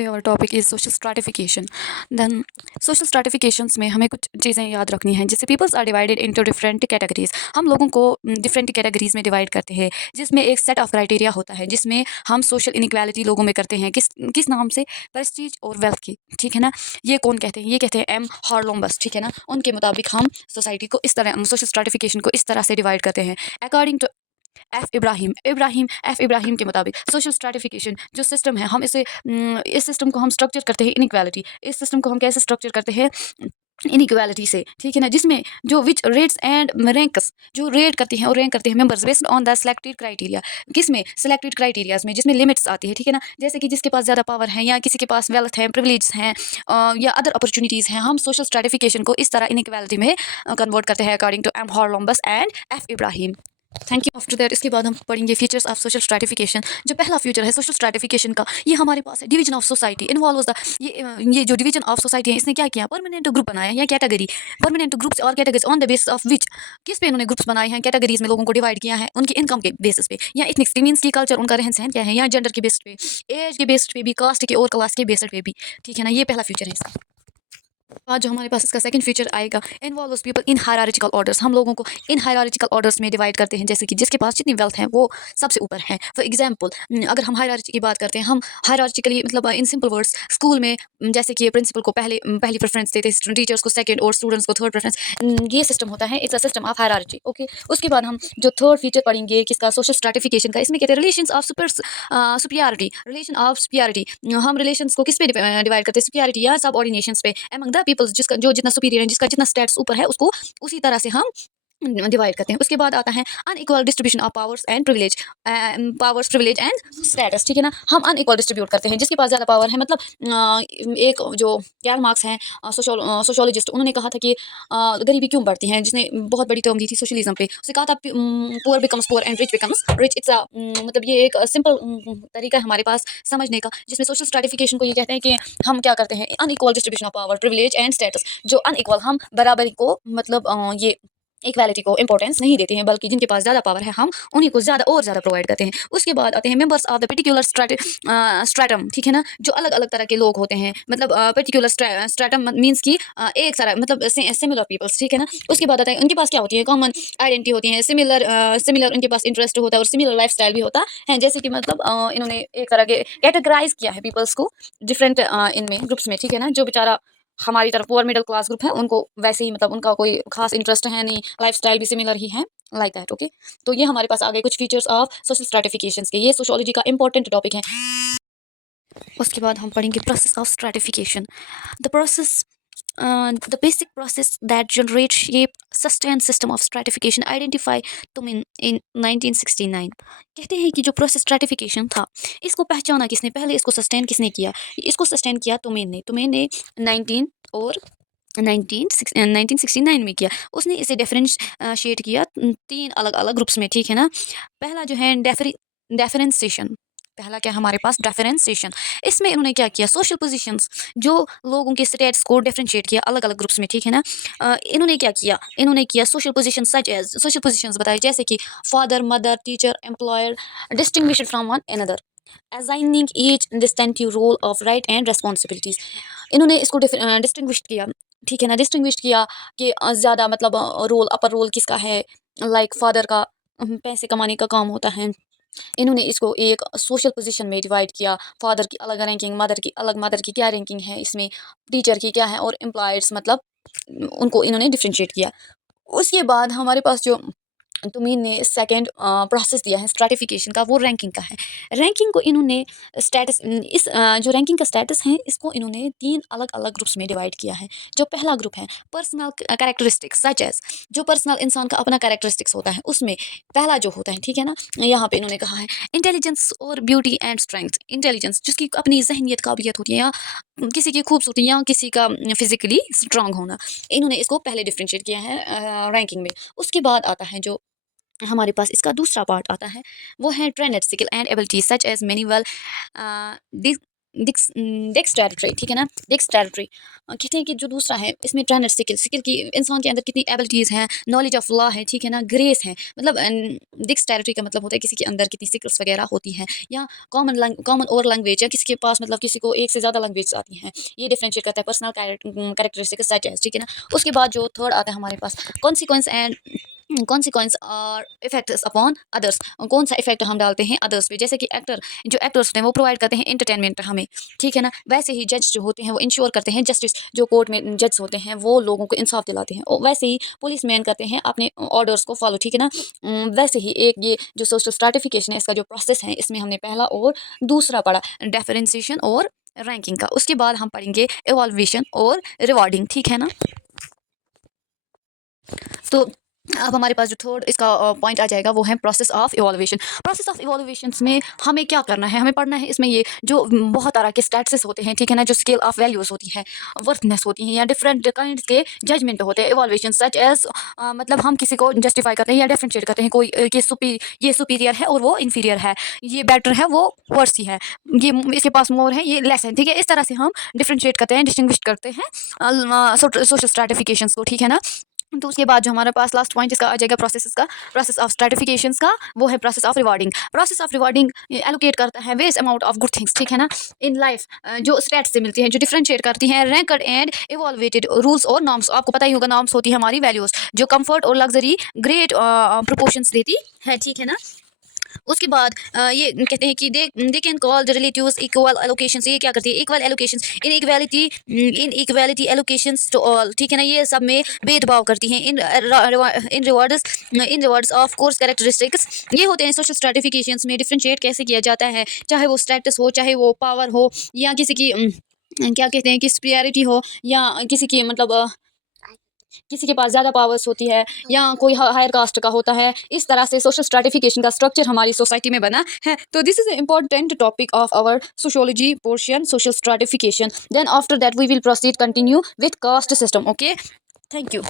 Today our topic is social stratification. Then social stratifications में हमें कुछ चीज़ें याद रखनी हैं, जैसे peoples are divided into different categories. हम लोगों को different categories में divide करते हैं, जिसमें एक set of criteria होता है, जिसमें हम social inequality लोगों में करते हैं, किस नाम से, prestige और wealth की, ठीक है ना। ये कौन कहते हैं? ये कहते हैं एम हार्लोम्बस, ठीक है ना। उनके मुताबिक हम सोसाइटी को इस तरह, सोशल स्ट्राटिफिकेशन को इस तरह से डिवाइड करते हैं। अकॉर्डिंग टू एफ इब्राहिम के मुताबिक सोशल स्ट्रैटिफिकेशन जो सिस्टम है, हम इस सिस्टम को हम स्ट्रक्चर करते हैं इनइक्वालिटी। इस सिस्टम को हम कैसे स्ट्रक्चर करते हैं? इनइक्वालिटी से, ठीक है ना। जिसमें जो विच रेट्स एंड रैंक्स जो रेट करती हैं और रैंक करते हैं members based on the selected criteria. किसमें? सिलेक्टेड क्राइटेरियाज में, जिसमें लिमिट्स आती है, ठीक है ना। जैसे कि जिसके पास ज़्यादा पावर है, या किसी के पास वेल्थ है, प्रिविलेज हैं, या अदर अपॉर्चुनिटीज़ हैं, हम सोशल स्ट्रैटिफिकेशन को इस तरह इनइक्वालिटी में कन्वर्ट करते हैं अकॉर्डिंग टू एम हार्लोम्बस and F Ibrahim. Thank you. After that इसके बाद हम पढ़ेंगे फीचर्स ऑफ सोशल स्ट्रैटिफिकेशन। जो पहला फीचर है सोशल स्ट्रैटिफिकेशन का, ये हमारे पास है division of society involves the, ये जो डिवीजन ऑफ सोसाइटी है, इसने क्या किया? परमानेंट ग्रुप बनाया या कैटेगरी, परमानेंट ग्रुप्स और categories on the basis of which, किस पे इन्होंने ग्रुप्स बनाए हैं, कैटेगरीज में लोगों को डिवाइड किया है उनकी इनकम के बेसिस पे, या इथनिक्स मीन्स की कल्चर, उनका रहन सहन क्या है, या जेंडर के बेस पे, एज के बेस पे भी, कास्ट के और क्लास के बेस पे भी, ठीक है ना। ये पहला फीचर है इसका। आज जो हमारे पास इसका सेकंड फीचर आएगा, इन्वॉल्व्स पीपल इन हायरार्चिकल ऑर्डर्स। हम लोगों को इन हायरार्चिकल ऑर्डर्स में डिवाइड करते हैं, जैसे कि जिसके पास जितनी वेल्थ है वो सबसे ऊपर है। फॉर एग्जांपल, अगर हम हायरार्ची की बात करते हैं, हम हायरार्चिकली मतलब इन सिंपल वर्ड्स, स्कूल में जैसे कि प्रिंसिपल को पहली प्रेफरेंस देते हैं, टीचर्स को सेकंड और स्टूडेंट्स को थर्ड प्रेफरेंस। ये सिस्टम होता है, it's a system of hierarchy. Okay, उसके बाद हम जो थर्ड फीचर पढ़ेंगे किसका, सोशल स्ट्रैटिफिकेशन का, इसमें कहते हैं रिलेशंस ऑफ सुपियरिटी। रिलेशन ऑफ सुपियरिटी, हम रिलेशंस को किस पे डिवाइड करते हैं? सुपियरिटी या सबऑर्डिनेशंस पे अमंग द पीपल्स। जिसका जो जितना सुपीरियर है, जिसका जितना स्टेटस ऊपर है, उसको उसी तरह से हम डिवाइड करते हैं। उसके बाद आता है unequal distribution of powers and privilege, privilege and status, ठीक है ना। हम अनइक्वल डिस्ट्रीब्यूट करते हैं, जिसके पास ज़्यादा पावर है, मतलब एक जो कार्ल मार्क्स हैं सोशोलॉजिस्ट, उन्होंने कहा था कि गरीबी क्यों बढ़ती है, जिसने बहुत बड़ी टर्म दी थी सोशलिज्म पे। उसने कहा था poor becomes poor and rich becomes rich. It's मतलब ये एक सिंपल तरीका है हमारे पास समझने का, जिसमें सोशल स्ट्रैटिफिकेशन को ये कहते हैं कि हम क्या करते हैं, unequal distribution of power, privilege and status. जो अनइक्वल, हम बराबरी को मतलब ये इक्वालिटी को इंपॉर्टेंस नहीं देते हैं, बल्कि जिनके पास ज़्यादा पावर है हम उन्हीं को ज़्यादा और ज़्यादा प्रोवाइड करते हैं। उसके बाद आते हैं members of the particular stratum, ठीक है ना। जो अलग अलग तरह के लोग होते हैं, मतलब पर्टिकुलर स्ट्रैटम मीन्स की एक सारा मतलब सिमिलर पीपल्स, ठीक है ना। उसके बाद आता है उनके पास क्या होती है, कॉमन आइडेंटिटी होती है, सिमिलर उनके पास इंटरेस्ट होता है और सिमिलर लाइफ स्टाइल भी होता है। जैसे कि मतलब इन्होंने एक तरह के कैटेगराइज किया है पीपल्स को डिफरेंट इनमें ग्रुप्स में, ठीक है ना। जो बेचारा हमारी तरफ पुअर मिडिल क्लास ग्रुप है, उनको वैसे ही मतलब उनका कोई खास इंटरेस्ट है नहीं, लाइफस्टाइल भी सिमिलर ही है, लाइक दैट। ओके, तो ये हमारे पास आ गए कुछ फीचर्स ऑफ सोशल स्ट्रैटिफिकेशंस के। ये सोशियोलॉजी का इंपॉर्टेंट टॉपिक है। उसके बाद हम पढ़ेंगे process of stratification. The basic process that generates, shape, sustain system of stratification identified Tumin in 1969। कहते हैं कि जो प्रोसेस स्ट्रैटिफिकेशन था, इसको पहचाना किसने, पहले इसको सस्टेन किसने किया? इसको सस्टेन किया तुमेन ने 1969 में किया। उसने इसे डिफरेंशिएट किया 3 अलग अलग ग्रुप्स में, ठीक है ना। पहला जो है डेफरेंशिएशन, पहला क्या हमारे पास, डिफरेंशिएशन। इसमें इन्होंने क्या किया, सोशल पोजीशंस, जो लोगों के स्टेट्स को डिफरेंशिएट किया अलग अलग ग्रुप्स में, ठीक है ना। इन्होंने क्या किया, इन्होंने किया social position such as, social positions बताए जैसे कि father, mother, teacher, employer, distinguished from one another, assigning each distinctive role of right and responsibilities। इन्होंने इसको डिस्टिंग्विश किया, ठीक है ना। डिस्टिंग्विश किया कि ज़्यादा मतलब रोल, अपर रोल किसका है, लाइक फादर का पैसे कमाने का काम होता है। इन्होंने इसको एक सोशल पोजीशन में डिवाइड किया, फादर की अलग रैंकिंग, मदर की अलग, मदर की क्या रैंकिंग है इसमें, टीचर की क्या है, और एम्प्लॉयर्स मतलब उनको इन्होंने डिफ्रेंशिएट किया। उसके बाद हमारे पास जो तुमीन ने सेकंड प्रोसेस दिया है स्ट्रैटिफिकेशन का, वो रैंकिंग का है। रैंकिंग को इन्होंने स्टेटस, इस जो रैंकिंग का स्टेटस है, इसको इन्होंने 3 अलग अलग ग्रुप्स में डिवाइड किया है। जो पहला ग्रुप है पर्सनल कैरेक्टरिस्टिक्स सच एज, जो पर्सनल इंसान का अपना कैरेक्टरिस्टिक्स होता है, उसमें पहला जो होता है, ठीक है ना, यहाँ पे इन्होंने कहा है इंटेलिजेंस और ब्यूटी एंड स्ट्रेंथ। इंटेलिजेंस जिसकी अपनी जहनियत, काबिलियत होती है, या किसी की खूबसूरती, या किसी का फिजिकली स्ट्रांग होना, इन्होंने इसको पहले डिफ्रेंशिएट किया है रैंकिंग में। उसके बाद आता है जो हमारे पास इसका दूसरा पार्ट आता है, वो है trained skill and ability such as manual dexterity, ठीक है ना, डिक्स टेरिटरी। कहते हैं कि जो दूसरा है इसमें ट्रेनर स्किल, स्किल की इंसान के अंदर कितनी एबिलिटीज़ हैं, नॉलेज ऑफ लॉ है, ठीक है ना, ग्रेस है, मतलब डिक्स टेरिटरी का मतलब होता है किसी के अंदर कितनी स्किल्स वगैरह होती हैं, या कॉमन और लैंग्वेज, या किसी के पास मतलब किसी को एक से ज़्यादा लैंग्वेज आती हैं, ये डिफरेंशिएट करता है पर्सनल कैरेक्टरिस्टिक सच है, ठीक है ना। उसके बाद जो थर्ड आता है हमारे पास कॉन्सिक्वेंस एंड कॉन्सिक्वेंस और इफेक्ट्स अपॉन अदर्स, कौन सा इफेक्ट हम डालते हैं अदर्स पे, जैसे कि जो एक्टर्स होते हैं वो प्रोवाइड करते हैं इंटरटेनमेंट हमें, ठीक है ना, वैसे ही जज जो होते हैं वो इंश्योर करते हैं जस्टिस, जो कोर्ट में जज होते हैं वो लोगों को इंसाफ दिलाते हैं, और वैसे ही पुलिस मैन करते हैं अपने ऑर्डर्स को फॉलो, ठीक है ना। वैसे ही एक ये जो सोशल स्ट्रैटिफिकेशन है इसका जो प्रोसेस है इसमें हमने पहला और दूसरा पढ़ा, डिफरेंशिएशन और रैंकिंग का। उसके बाद हम पढ़ेंगे इवॉल्वेशन और रिवॉर्डिंग, ठीक है ना। तो अब हमारे पास जो थर्ड इसका पॉइंट आ जाएगा वो है process of evolution. Process of evolution में हमें क्या करना है, हमें पढ़ना है इसमें ये जो बहुत तरह के स्टैट्स होते हैं, ठीक है ना, जो स्केल ऑफ वैल्यूज होती है, वर्थनेस होती हैं, या डिफरेंट काइंड के जजमेंट होते हैं इवोल्यूशन सच एज, मतलब हम किसी को जस्टिफाई करते हैं या डिफरेंशिएट करते हैं, कोई ये सुपीरियर है और वो इन्फीरियर है, ये बेटर है वो वर्सी है, ये इसके पास मोर है ये लेस है, ठीक है, इस तरह से हम डिफरेंशिएट करते हैं, डिस्टिंग्विश करते हैं सोशल स्ट्रैटिफिकेशंस को, ठीक है ना। तो उसके बाद जो हमारे पास लास्ट पॉइंट इसका आ जाएगा प्रोसेस ऑफ स्ट्रैटिफिकेशंस का, वो है process of rewarding. Process of rewarding allocate करता है vast amount of good things, ठीक है ना, इन लाइफ, जो स्टेट्स से मिलती हैं, जो डिफरेंशिएट करती हैं रैंकड एंड इवॉल्वेटेड रूल्स और नॉर्म्स। आपको पता ही होगा नॉर्म्स होती है हमारी वैल्यूज, जो कंफर्ट और लग्जरी ग्रेट प्रोपोर्शंस देती है, ठीक है ना। उसके बाद ये कहते हैं कि they can call the relatives equal allocations, ये क्या करती है equal allocations, inequality allocations to all, ठीक है ना, ये सब में भेदभाव करती हैं in rewards of course characteristics. ये होते हैं सोशल स्ट्रैटिफिकेशंस में डिफरेंशिएट कैसे किया जाता है, चाहे वो स्टेटस हो, चाहे वो पावर हो, या किसी की क्या कहते हैं कि सुपीरियरिटी हो, या किसी की मतलब किसी के पास ज़्यादा पावर्स होती है, या कोई हायर कास्ट का होता है, इस तरह से सोशल स्ट्रैटिफिकेशन का स्ट्रक्चर हमारी सोसाइटी में बना है। तो this is a important topic of our sociology portion, social stratification. Then after that we will proceed continue with caste system. Okay, thank you.